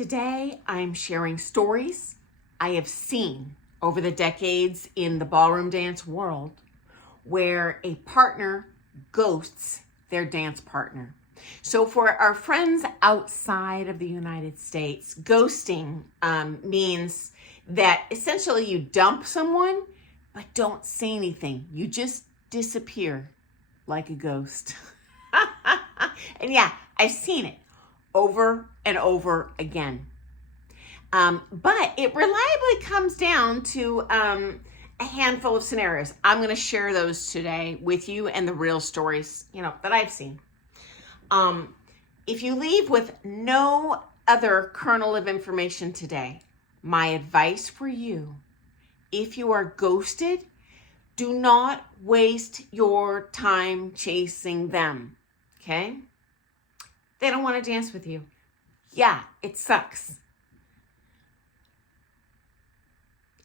Today, I'm sharing stories I have seen over the decades in the ballroom dance world where a partner ghosts their dance partner. So for our friends outside of the United States, ghosting means that essentially you dump someone, but don't say anything. You just disappear like a ghost. And yeah, I've seen it over and over again. But it reliably comes down to a handful of scenarios. I'm going to share those today with you and the real stories, that I've seen. If you leave with no other kernel of information today, my advice for you, if you are ghosted, do not waste your time chasing them, okay? They don't want to dance with you. Yeah, it sucks.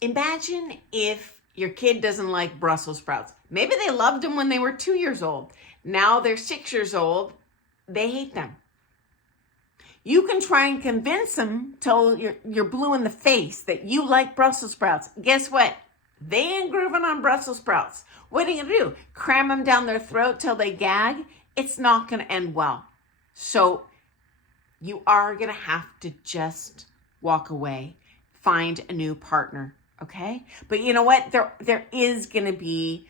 Imagine if your kid doesn't like Brussels sprouts. Maybe they loved them when they were 2 years old. Now they're 6 years old. They hate them. You can try and convince them till you're blue in the face that you like Brussels sprouts. Guess what? They ain't grooving on Brussels sprouts. What are you going to do? Cram them down their throat till they gag? It's not going to end well. So you are going to have to just walk away, find a new partner, okay? But you know what? There is going to be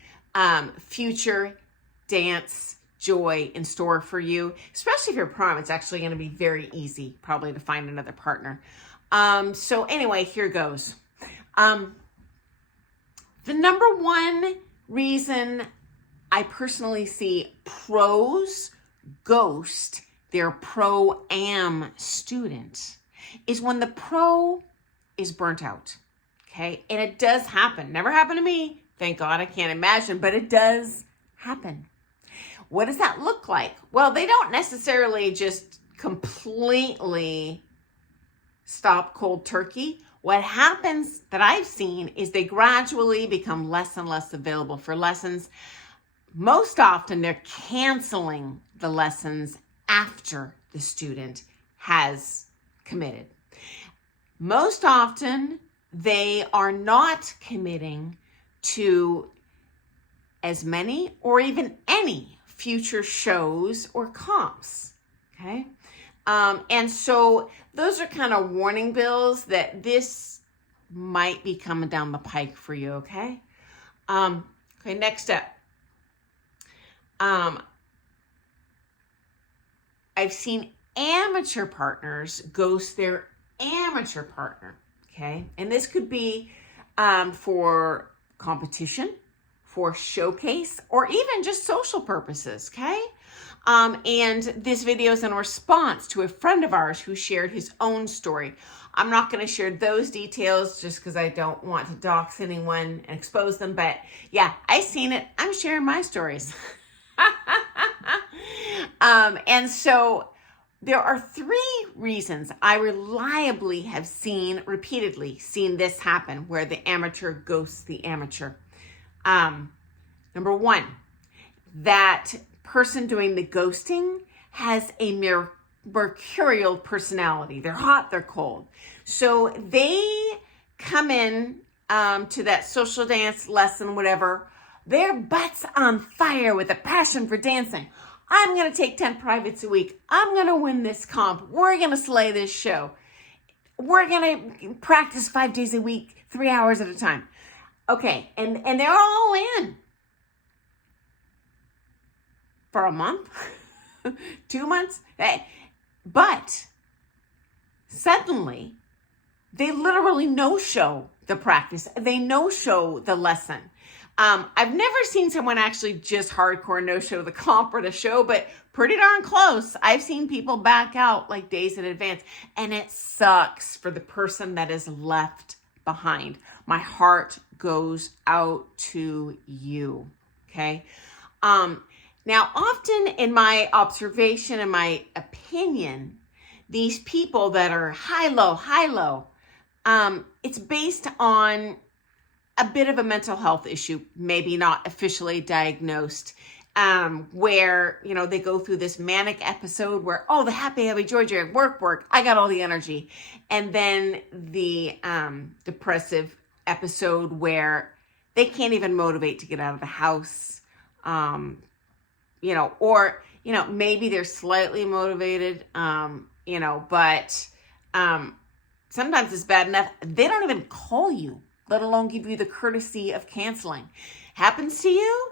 future dance joy in store for you, especially if you're prom. It's actually going to be very easy probably to find another partner. So anyway, here goes. The number one reason I personally see pros ghost their pro-am student is when the pro is burnt out, okay? And it does happen. Never happened to me. Thank God, I can't imagine, but it does happen. What does that look like? Well, they don't necessarily just completely stop cold turkey. What happens that I've seen is they gradually become less and less available for lessons. Most often, they're canceling the lessons after the student has committed. Most often, they are not committing to as many or even any future shows or comps, okay? And so those are kind of warning bills that this might be coming down the pike for you, okay? Okay, next up. I've seen amateur partners ghost their amateur partner, okay? And this could be for competition, for showcase, or even just social purposes, okay? And this video is in response to a friend of ours who shared his own story. I'm not going to share those details just because I don't want to dox anyone and expose them. But yeah, I've seen it. I'm sharing my stories. And so there are 3 reasons I reliably have repeatedly seen this happen where the amateur ghosts the amateur. Number 1, that person doing the ghosting has a mercurial personality. They're hot, they're cold. So they come in to that social dance lesson, whatever, their butts on fire with a passion for dancing. I'm going to take 10 privates a week. I'm going to win this comp. We're going to slay this show. We're going to practice 5 days a week, 3 hours at a time. Okay, and they're all in for a month, 2 months. But suddenly, they literally no-show the practice. They no-show the lesson. I've never seen someone actually just hardcore no-show the comp or the show, but pretty darn close. I've seen people back out like days in advance, and it sucks for the person that is left behind. My heart goes out to you, okay? Now, often in my observation and my opinion, these people that are high-low, it's based on a bit of a mental health issue, maybe not officially diagnosed. where, they go through this manic episode where, oh, the happy, joy, work, I got all the energy. And then the depressive episode where they can't even motivate to get out of the house, or, maybe they're slightly motivated, but sometimes it's bad enough. They don't even call you, let alone give you the courtesy of canceling. Happens to you?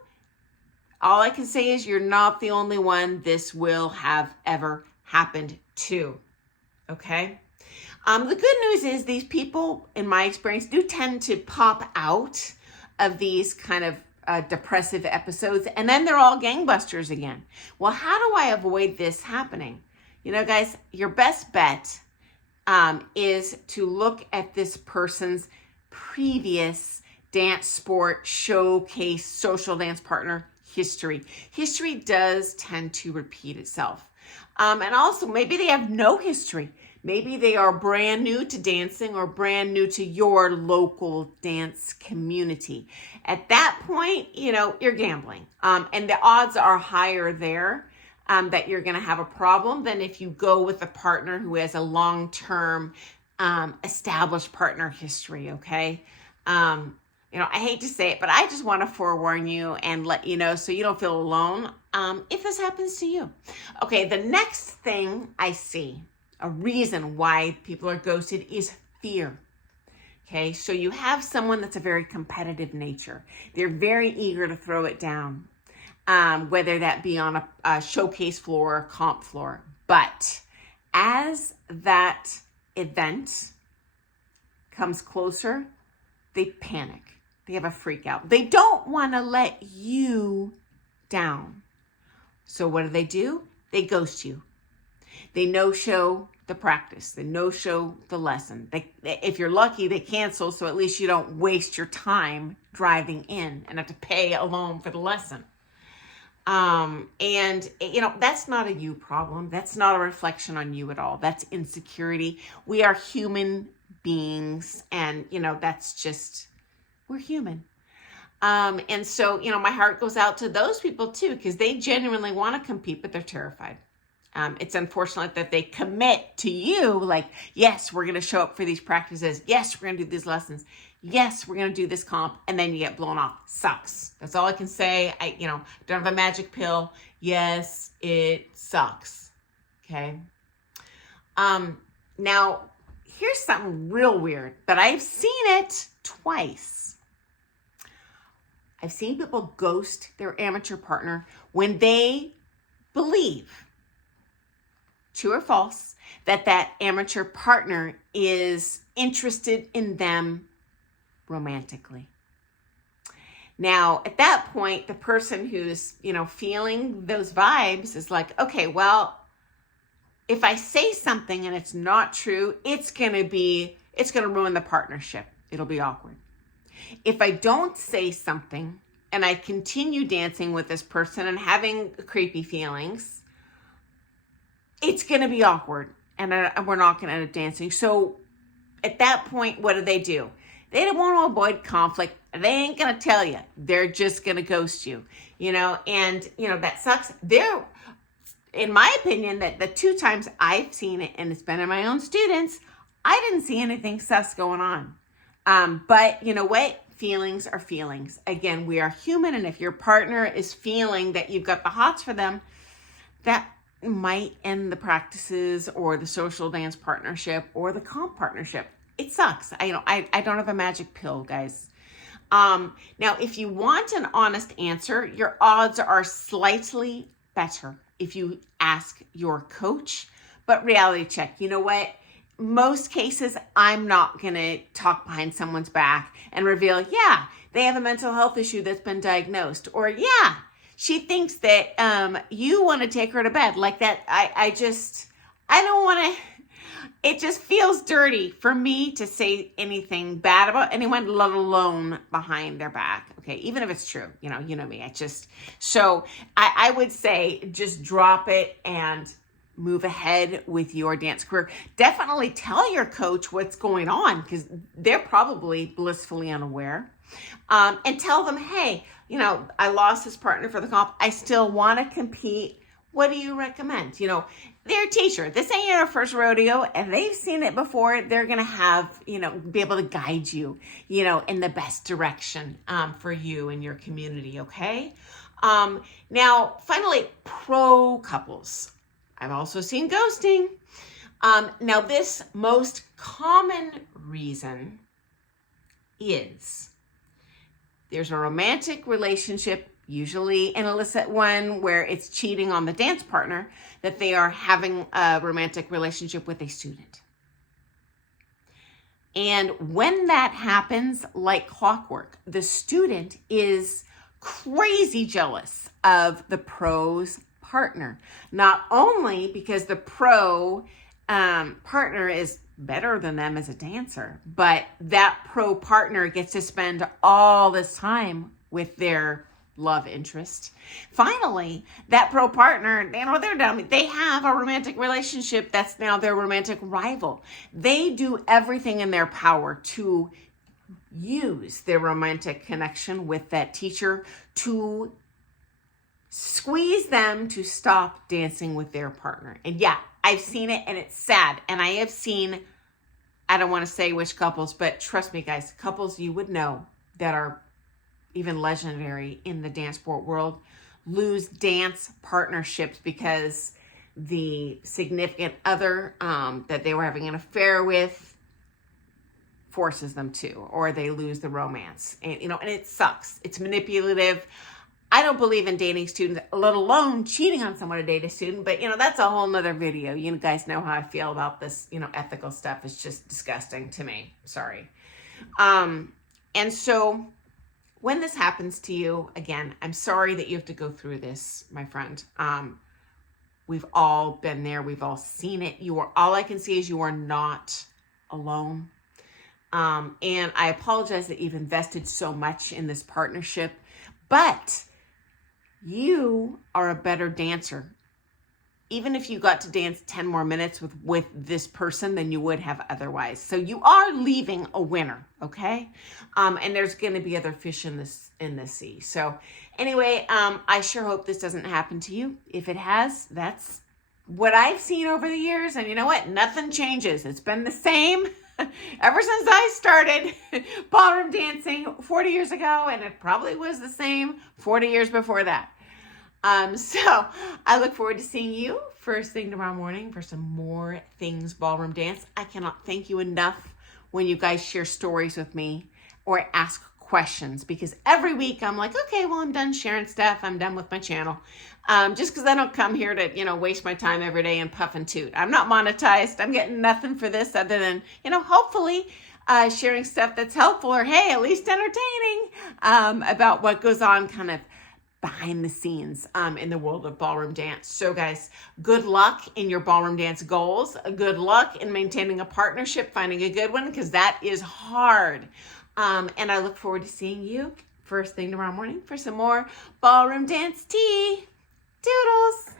All I can say is you're not the only one this will have ever happened to. Okay? The good news is these people, in my experience, do tend to pop out of these kind of depressive episodes, and then they're all gangbusters again. Well, how do I avoid this happening? Guys, your best bet is to look at this person's previous dance, sport, showcase, social dance partner history. History does tend to repeat itself. And also, maybe they have no history. Maybe they are brand new to dancing or brand new to your local dance community. At that point, you're gambling. And the odds are higher there that you're going to have a problem than if you go with a partner who has a long-term established partner history, okay? I hate to say it, but I just want to forewarn you and let you know so you don't feel alone if this happens to you. Okay, the next thing I see, a reason why people are ghosted, is fear. Okay, so you have someone that's a very competitive nature. They're very eager to throw it down, whether that be on a showcase floor or comp floor. But as that event comes closer, they panic. They have a freak out. They don't want to let you down. So what do? They ghost you. They no-show the practice. They no-show the lesson. If you're lucky, they cancel, so at least you don't waste your time driving in and have to pay alone for the lesson. That's not a you problem. That's not a reflection on you at all. That's insecurity. We are human beings, and, that's just... we're human. And so, my heart goes out to those people too, because they genuinely want to compete, but they're terrified. It's unfortunate that they commit to you like, yes, we're going to show up for these practices. Yes, we're going to do these lessons. Yes, we're going to do this comp. And then you get blown off. Sucks. That's all I can say. I don't have a magic pill. Yes, it sucks. Okay. Now, here's something real weird, but I've seen it twice. I've seen people ghost their amateur partner when they believe, true or false, that amateur partner is interested in them romantically. Now, at that point, the person who's, feeling those vibes is like, okay, well, if I say something and it's not true, it's going to ruin the partnership. It'll be awkward. If I don't say something and I continue dancing with this person and having creepy feelings, it's going to be awkward and we're not going to end up dancing. So at that point, what do? They don't want to avoid conflict. They ain't going to tell you. They're just going to ghost you, and, that sucks. In my opinion, that the 2 times I've seen it, and it's been in my own students, I didn't see anything sus going on. But you know what? Feelings are feelings. Again, we are human, and if your partner is feeling that you've got the hots for them, that might end the practices or the social dance partnership or the comp partnership. It sucks. I don't have a magic pill, guys. Now, if you want an honest answer, your odds are slightly better if you ask your coach. But reality check, you know what? Most cases, I'm not going to talk behind someone's back and reveal, yeah, they have a mental health issue that's been diagnosed. Or, yeah, she thinks that you want to take her to bed. Like that, I don't want to... It just feels dirty for me to say anything bad about anyone, let alone behind their back. Okay, even if it's true, you know me. So I would say just drop it and move ahead with your dance career. Definitely tell your coach what's going on, because they're probably blissfully unaware. And tell them, hey, I lost this partner for the comp. I still want to compete. What do you recommend? They're a teacher. This ain't your first rodeo, and they've seen it before. They're going to have, be able to guide you, in the best direction for you and your community, okay? Now, finally, pro couples. I've also seen ghosting. Now, this most common reason is there's a romantic relationship, usually an illicit one, where it's cheating on the dance partner, that they are having a romantic relationship with a student. And when that happens, like clockwork, the student is crazy jealous of the pro's partner. Not only because the pro partner is better than them as a dancer, but that pro partner gets to spend all this time with their love interest. Finally, that pro partner, they're done. They have a romantic relationship that's now their romantic rival. They do everything in their power to use their romantic connection with that teacher to squeeze them to stop dancing with their partner. And yeah, I've seen it, and it's sad. And I have seen, I don't want to say which couples, but trust me, guys, couples you would know that are even legendary in the dance sport world lose dance partnerships because the significant other that they were having an affair with forces them to, or they lose the romance. And, and it sucks. It's manipulative. I don't believe in dating students, let alone cheating on someone to date a student. But, that's a whole nother video. You guys know how I feel about this, ethical stuff. It's just disgusting to me. Sorry. And so when this happens to you, again, I'm sorry that you have to go through this, my friend. We've all been there. We've all seen it. All I can see is you are not alone. And I apologize that you've invested so much in this partnership, but you are a better dancer. Even if you got to dance 10 more minutes with this person than you would have otherwise. So you are leaving a winner, okay? And there's going to be other fish in the sea. So anyway, I sure hope this doesn't happen to you. If it has, that's what I've seen over the years. And you know what? Nothing changes. It's been the same ever since I started ballroom dancing 40 years ago. And it probably was the same 40 years before that. So I look forward to seeing you first thing tomorrow morning for some more things ballroom dance. I cannot thank you enough when you guys share stories with me or ask questions, because every week I'm like, okay, well, I'm done sharing stuff. I'm done with my channel. Just because I don't come here to, waste my time every day and puff and toot. I'm not monetized. I'm getting nothing for this other than, hopefully sharing stuff that's helpful, or hey, at least entertaining about what goes on kind of behind the scenes in the world of ballroom dance. So guys, good luck in your ballroom dance goals. Good luck in maintaining a partnership, finding a good one, because that is hard. And I look forward to seeing you first thing tomorrow morning for some more ballroom dance tea. Doodles.